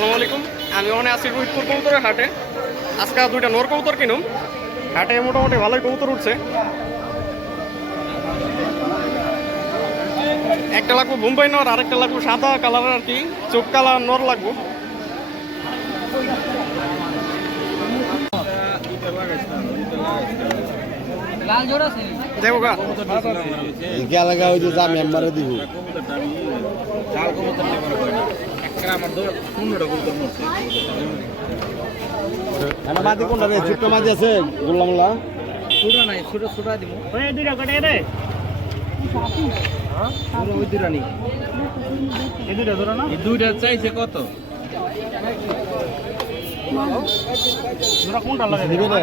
আসসালামু আলাইকুম। আমি ওখানে আছি রোহিতপুর কবুতরের হাটে। আজকে দুইটা নর কবুতর কিনুম। হাটে মোটামুটি ভালোই কবুতর উঠছে। একটা লাগবো বোম্বাই নর, আরেকটা লাগবো সাদা কালারের আর কি, চোখ কালার নর লাগবো। দেবো গা গেলাগা ওই যে যা মেম্বারে দিব মাঝে কোনটা রে ছোট্ট মাঝে আছে গোল্লা মোল্লা ছোট নাই ছোট ছোট দিব ওই দুইটা কটে রে ওই দুইটা নি এই দুইটা ধরো না এই দুইটা চাইছে কত জোড়া কোনটা লাগে দিবে রে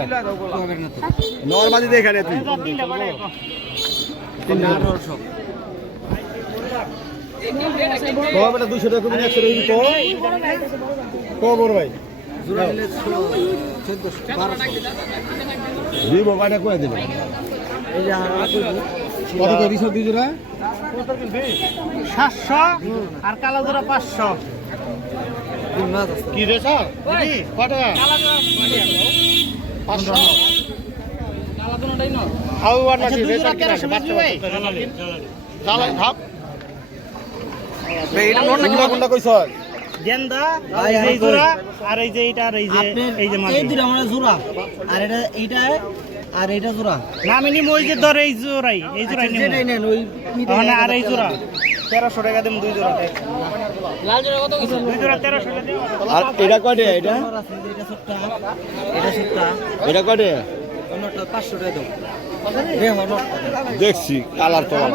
নরমালি দেখা রে তুই 1800 কো বেটা 200 টাকা কমে 100 টাকা কো বড় ভাই জোড়া নিলে 1400 দিব কয়টা কই দিবে এই যে কত করে দিছো দুই জোড়া 700 আর কালো জোড়া 500 কি রে স্যার দিদি কত টাকা কালো জোড়া 500 কালো জোড়াটাই না হাউ আর না দুই জোড়া 1300 বেচবি ভাই চালাই ভাব এটা নর নাকি কোনটা কইছ গেন্দা এই জোড়া আর এই যে এটা আর এই যে মাঝে এই দুটো আমরা জোড়া আর এইটা আর এইটা জোড়া না আমি নিম ওই যে ধর এই জোড়াই নিম সেটাই নেন ওই ওখানে আর এই জোড়া 1300 টাকা দিম দুই জোড়া লাল জোড়া কত কিছু দুই জোড়া 1300 টাকা দিম আর এটা কয়টা এটা এটা সত্তা এটা সত্তা এটা কয়টা অন্যটা 500 টাকা দাও রে হলো দেখছি কালার তো 500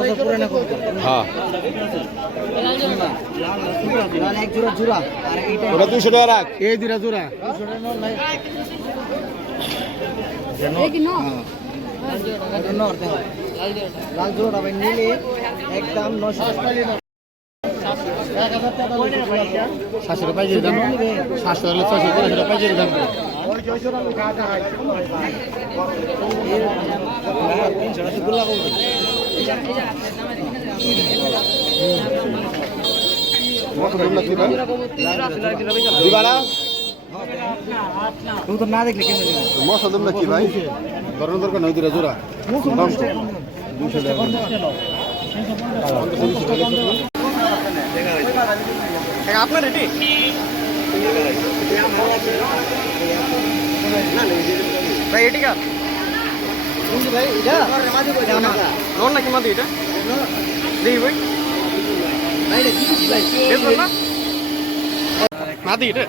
বছর পুরানো করতে হ্যাঁ লাল জোড়া লাল এক জোড়া জোড়া আর এইটা ওটা 200 টাকা রাখ এই দুইটা জোড়া 200 টাকা নর নাই লাল জোড়া ভাই নিলে একদম 900 700 টাকা পাইছি দাম 700 হলে 600 টাকা পাইছি দাম তো না দেখলে কেন মশা দাম কি ভাই ধরনের দরকার নয় দুটা জোড়া 200 টাকা আপনার রেডি ভাই এটি কার ভাই এটা নর নাকি মাদি এটা দেখি ভাই দেখবেন না মাদি এটা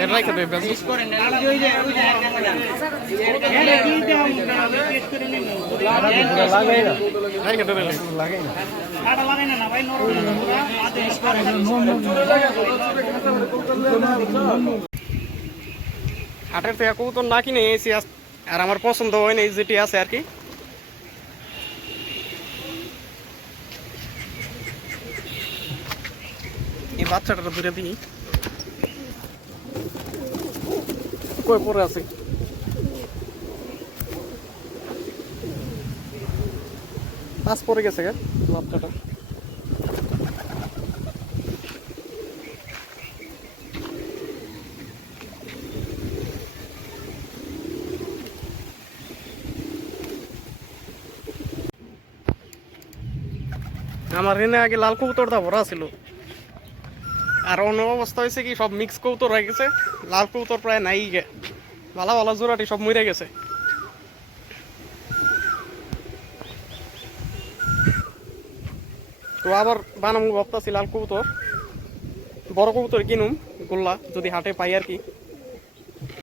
এটা রাখা দেবে হাটের থেকে কবুতর না কিনে এসি আর আমার পছন্দ হয় না যেটি আছে আর কি। এই বাচ্চাটা দূরে দিই কই পরে আছে পাঁচ পরে গেছে গে বাচ্চাটা। আমার এনে আগে লাল কবুতরটা ভরা ছিল, আর অন্য অবস্থা হয়েছে কি সব মিক্স কবুতর হয়ে গেছে, লাল কবুতর প্রায় নাই গে, ভালো ভালো জোড়াটি সব মরে গেছে। তো আবার বানামু ভাবতাছি লাল কবুতর, বড় কবুতর কিনুম গোল্লা যদি হাটে পাই আর কি।